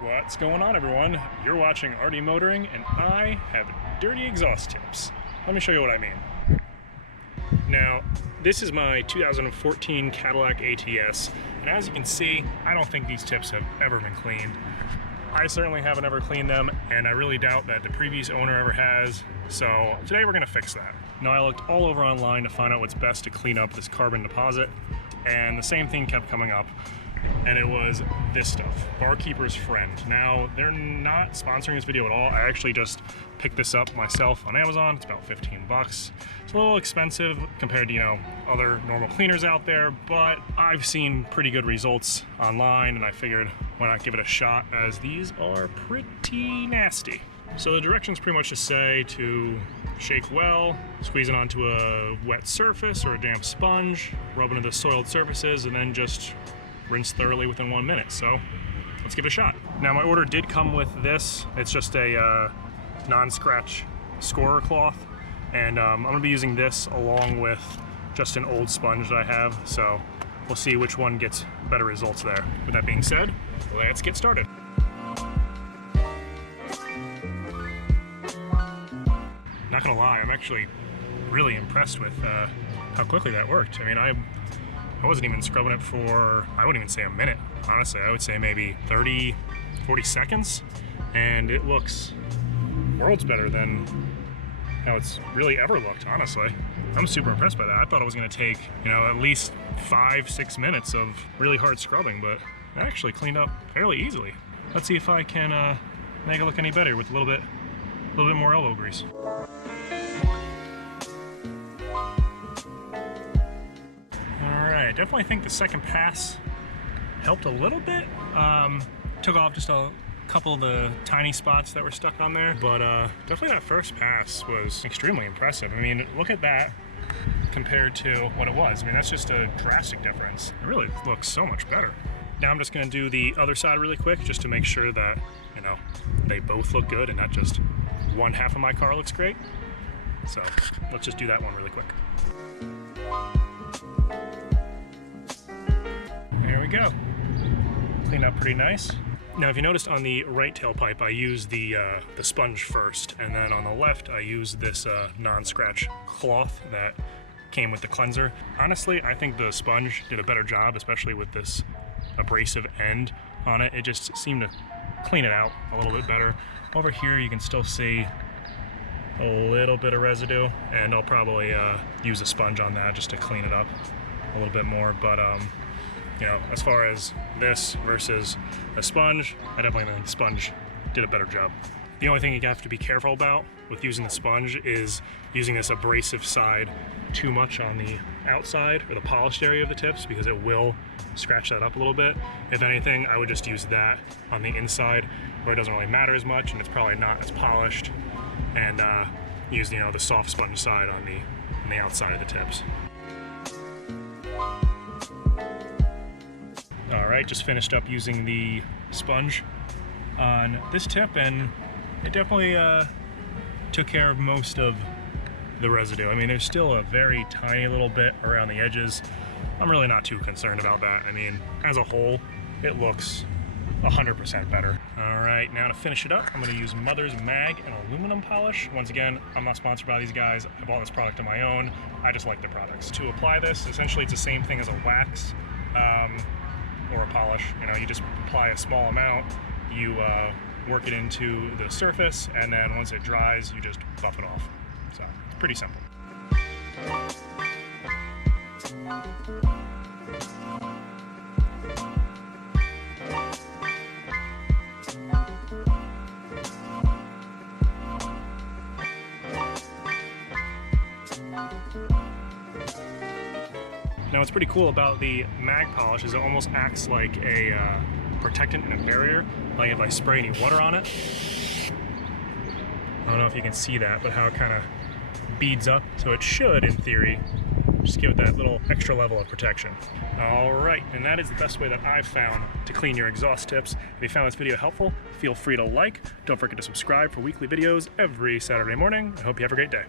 What's going on, everyone? You're watching RD Motoring, and I have dirty exhaust tips. Let me show you what I mean. Now, this is my 2014 Cadillac ATS, and as you can see, I don't think these tips have ever been cleaned. I certainly haven't ever cleaned them, and I really doubt that the previous owner ever has, so today we're gonna fix that. Now, I looked all over online to find out what's best to clean up this carbon deposit, and the same thing kept coming up. And it was this stuff, Barkeeper's Friend. Now, they're not sponsoring this video at all. I actually just picked this up myself on Amazon. It's about 15 bucks. It's a little expensive compared to, other normal cleaners out there, but I've seen pretty good results online, and I figured why not give it a shot, as these are pretty nasty. So the directions pretty much just say to shake well, squeeze it onto a wet surface or a damp sponge, rub into the soiled surfaces, and then just rinse thoroughly within 1 minute. So let's give it a shot. Now, my order did come with this. It's just a non-scratch scorer cloth, and I'm gonna be using this along with just an old sponge that I have, so we'll see which one gets better results there. With that being said, let's get started. Not gonna lie, I'm actually really impressed with how quickly that worked. I mean, I wasn't even scrubbing it for, I wouldn't even say a minute, honestly. I would say maybe 30, 40 seconds, and it looks worlds better than how it's really ever looked, honestly. I'm super impressed by that. I thought it was gonna take, at least 5-6 minutes of really hard scrubbing, but it actually cleaned up fairly easily. Let's see if I can make it look any better with a little bit more elbow grease. I definitely think the second pass helped a little bit. Took off just a couple of the tiny spots that were stuck on there, but definitely that first pass was extremely impressive. I mean, look at that compared to what it was. I mean, that's just a drastic difference. It really looks so much better. Now I'm just gonna do the other side really quick, just to make sure that, they both look good and not just one half of my car looks great. So let's just do that one really quick. There we go. Cleaned up pretty nice. Now, if you noticed on the right tailpipe, I used the sponge first, and then on the left, I used this non-scratch cloth that came with the cleanser. Honestly, I think the sponge did a better job, especially with this abrasive end on it. It just seemed to clean it out a little bit better. Over here, you can still see a little bit of residue, and I'll probably use a sponge on that just to clean it up a little bit more. But as far as this versus a sponge, I definitely think the sponge did a better job. The only thing you have to be careful about with using the sponge is using this abrasive side too much on the outside or the polished area of the tips, because it will scratch that up a little bit. If anything, I would just use that on the inside where it doesn't really matter as much and it's probably not as polished, and use the soft sponge side on the outside of the tips. Alright, just finished up using the sponge on this tip, and it definitely took care of most of the residue. I mean, there's still a very tiny little bit around the edges. I'm really not too concerned about that. I mean, as a whole, it looks 100% better. Alright, now to finish it up, I'm going to use Mother's Mag and aluminum polish. Once again, I'm not sponsored by these guys. I bought this product on my own. I just like their products. To apply this, essentially it's the same thing as a wax. Or a polish. You just apply a small amount, you work it into the surface, and then once it dries, you just buff it off. So it's pretty simple. Now, what's pretty cool about the mag polish is it almost acts like a protectant and a barrier. Like if I spray any water on it, I don't know if you can see that, but how it kind of beads up. So it should, in theory, just give it that little extra level of protection. All right, and that is the best way that I've found to clean your exhaust tips. If you found this video helpful, feel free to like. Don't forget to subscribe for weekly videos every Saturday morning. I hope you have a great day.